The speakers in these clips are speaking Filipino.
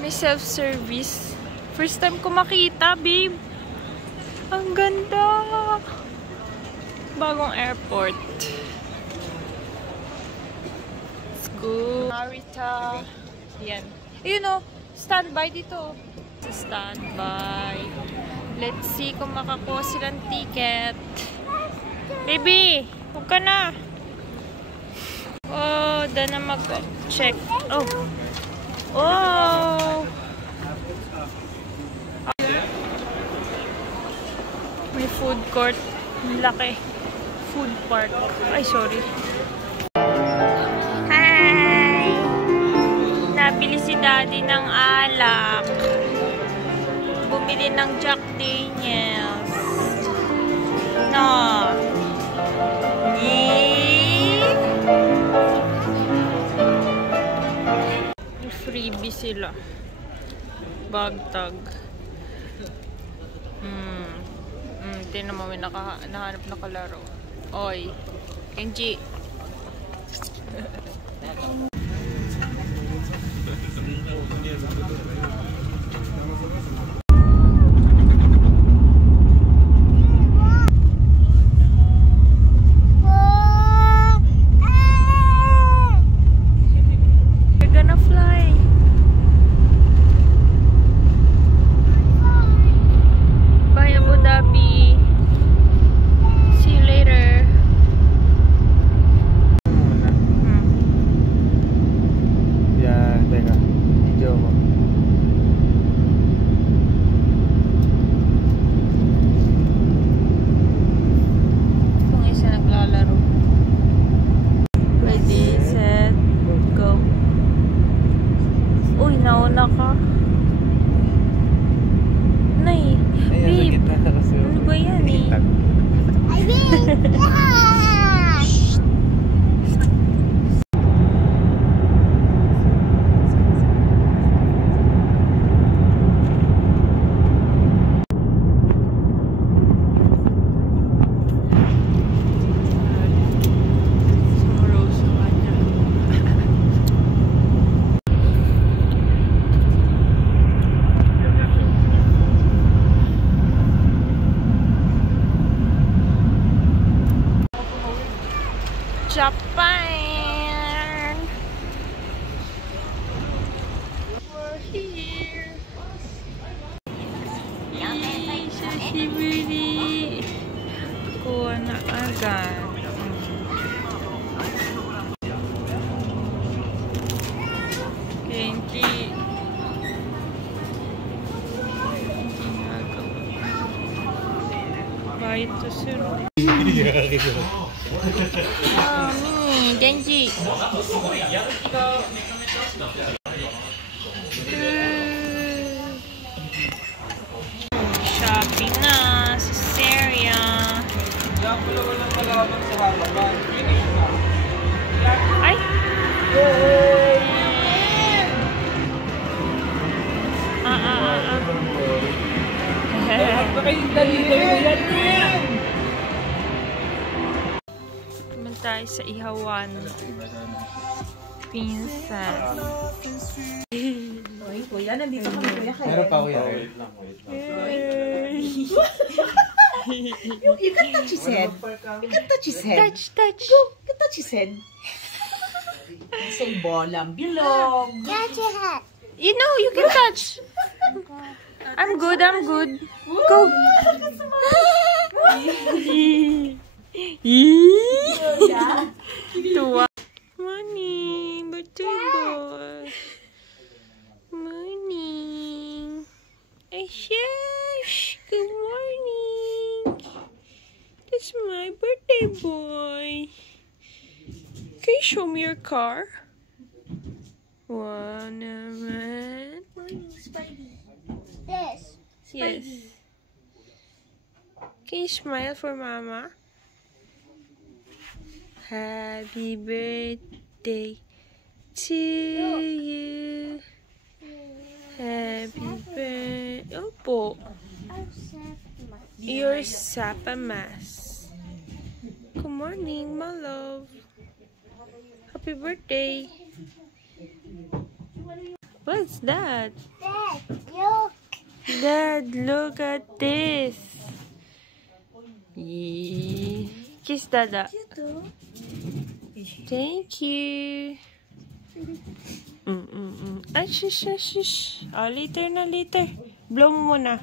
May self-service. First time ko makita, babe. Ang ganda. Bagong airport. Let's go. Narita. Yan. Ayun o. Standby dito. Standby. Let's see kung makakuha silang ticket. Baby, huwag ka na. Oh, doon na mag-check. Oh. Oh. May food court. Laki. Food park. Ay, sorry. Hi! Nabili si Daddy ng alak. Bumili ng Jack Daniels. No. Freebie sila. Bag tag. Tingnan mo, may nahanap na kalaro. Oy. Kenji. Japan. We're here. Sashiburi. Kuha na agad. Genki. Bite to suru. Genji. Shopping na sa Seria. Ay! Tayo sa Ihawan. Princess. Uy, kuya, nandito kami, kuya. Meron pa, kuya. You can touch his head. You can touch his head. Touch. Go, you can touch his head. Say bolang bilog. Touch your head. You know, you can touch. I'm good. Go. Tuwa. Morning, birthday boy. Morning. Ashish, good morning. That's my birthday boy. Can you show me your car? Wanna run? Morning, Spidey. This. Yes. Can you smile for Mama? Happy birthday to you. Happy birthday. Opo. Your Sapamas. Good morning, my love. Happy birthday. What's that? Dad, look. Dad, look at this. Yeah. Kiss Dada. Thank you. Ah, shush, shush, shush. Oh, later na, later. Blow mo muna.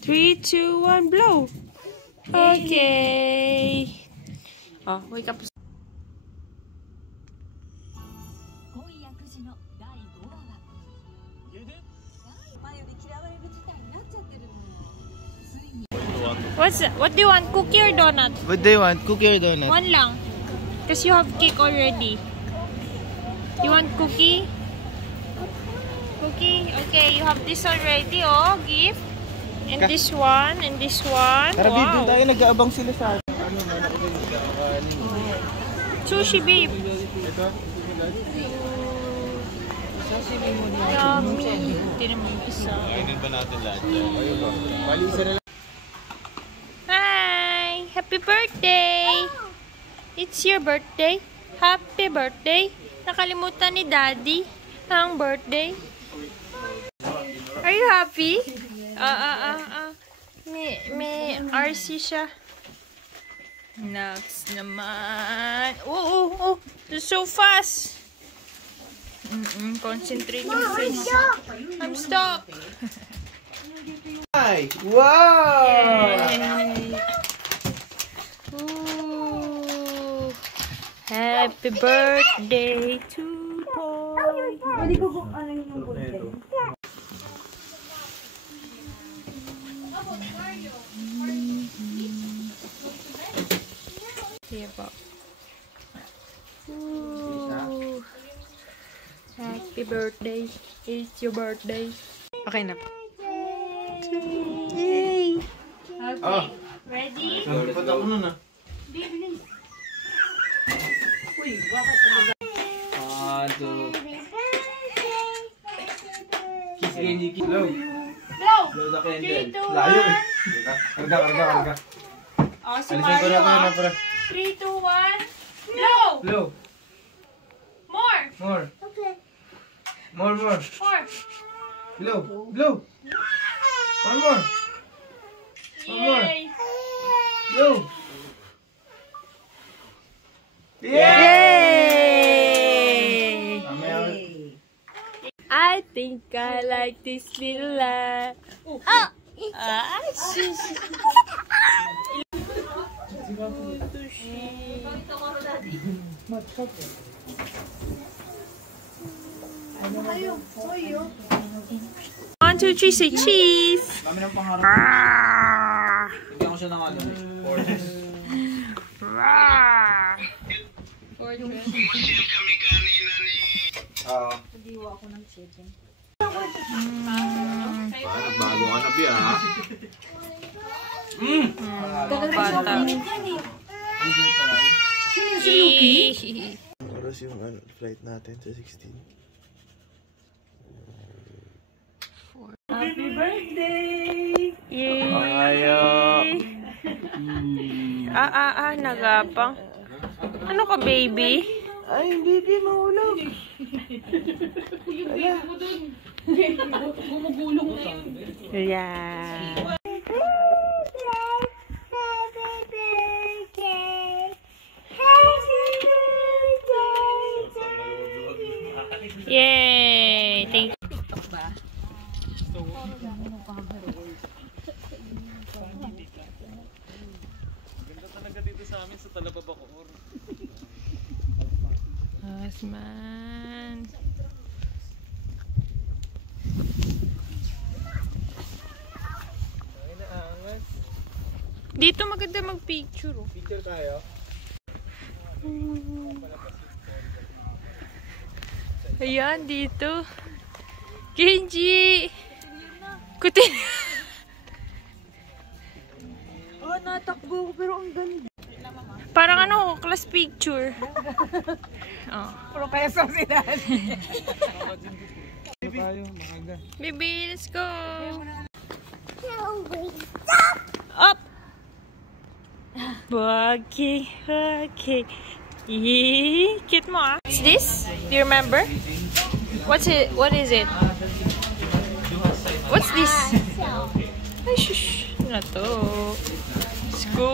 3, 2, 1, blow. Okay. Oh, wake up. 今夜9時の第5話はマヨで嫌われる事態になっちゃってるのよ。ついに What do you want? Cookie or donut? What do you want? Cookie or donut? One lang. Because you have cake already. You want cookie? Cookie? Okay, you have this already, oh, gift. And this one, and this one. Tara, babe, doon Wow. tayo. Nag-aabang sila sa atin. Sushi, babe. Ito? Yummy. Hindi naman yung isa. Kainin ba natin lahat? Ayun ba? Bali, isa na lang. Hi! Happy birthday! It's your birthday. Happy birthday. Nakalimutan ni Daddy ang birthday. Are you happy? May RC siya. Next naman. Oh, so fast. Concentrate yung face. I'm stuck. Hi! Wow! Yay. Ooh. Happy birthday to Boy. Pwede ko kung ano yung bulten. Diba? Ooh. Happy birthday. It's your birthday. Okay na. Yay! Okay. Oh. Ready? Nagpapot ako nun ah. Uy, bakit talaga? Kiss candy, kiss. Blow. Blow! Blow the 3, candle. 2, 1. Layo eh. Karga. Oh, si Alisin ko Mario. na para. 3, 2, 1. Blow! Blow. More! More. Okay. More. More! Blow. One more. Yay! Blow. Yay! Mamaya. I think I like this little light. Oh! Shush. One, two, three, say cheese. Dami ng pangarap. Ah! Bigyan ko siya ng ano. Orders. Ah! Oo. Nagbago ka na, Bia, ha? Bata. Oras yung flight natin sa 16. Happy birthday! Yay! Ayo. Nagapang. Ano ka, baby? Ay, hindi mahulog. Yeah. Yay! Thank you. Ganda talaga dito sa amin sa Talababacoor. Asman. Dito maganda mag-picture. Oh. Picture tayo. Ayan, dito. Kenji! Kutin! Oh, natakbo ko pero ang ganda. Parang ano, class picture. Oh. Puro peso si Daddy. Tayo, makaga. Baby, let's go! No, wait. Up! Okay. Yee! Cute mo ah. What's this? Do you remember? What's it? What is it? What's this? Ay, shush. Ano to? Let's go.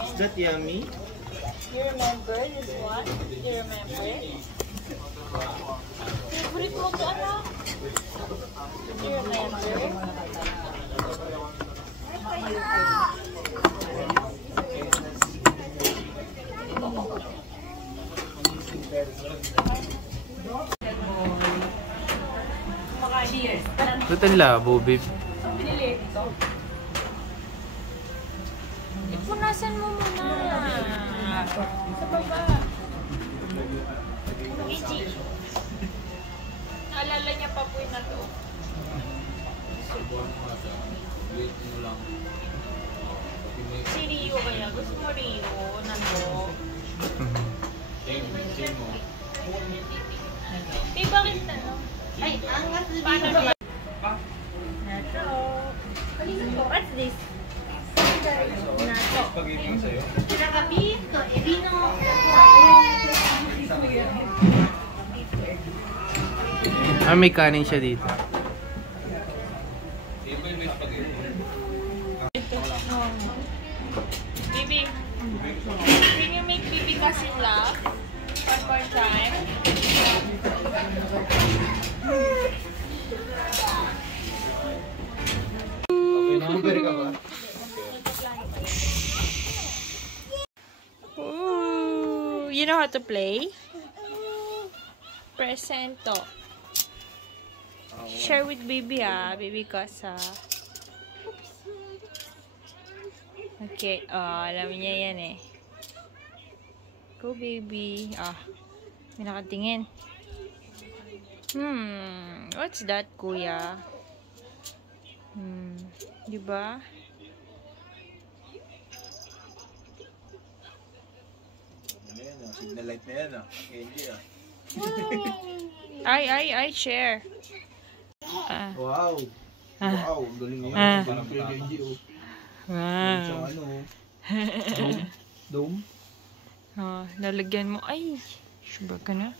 Is that yummy? You remember this one? You remember it? Favorite mo to, anak? You remember? Cheers. Ba't ang labo, babe? Pinili ito. Punasan mo muna. Sa baba. Easy. Naalala niya pa po yun na to. Si Rio kaya. Gusto mo Rio? Nando? May bakit na no? Ay, angat na paano niya? Nato. What's this? Nato. Pag-ibig sa'yo. Kinakabito, Evino. May kanin siya dito. Bibi, can you make Bibi Cousin laugh? One more time. Ooh, you know how to play? Presento. Share with Bibi Bibi Casa. Okay, alam niya yan eh. Go baby. May nakatingin. What's that, kuya? Diba? Signal light na yan Hindi Ay, share. Wow! Wow! Ang galing niya. Wow. Dome? Lalagyan mo. Ay, sugar ka na.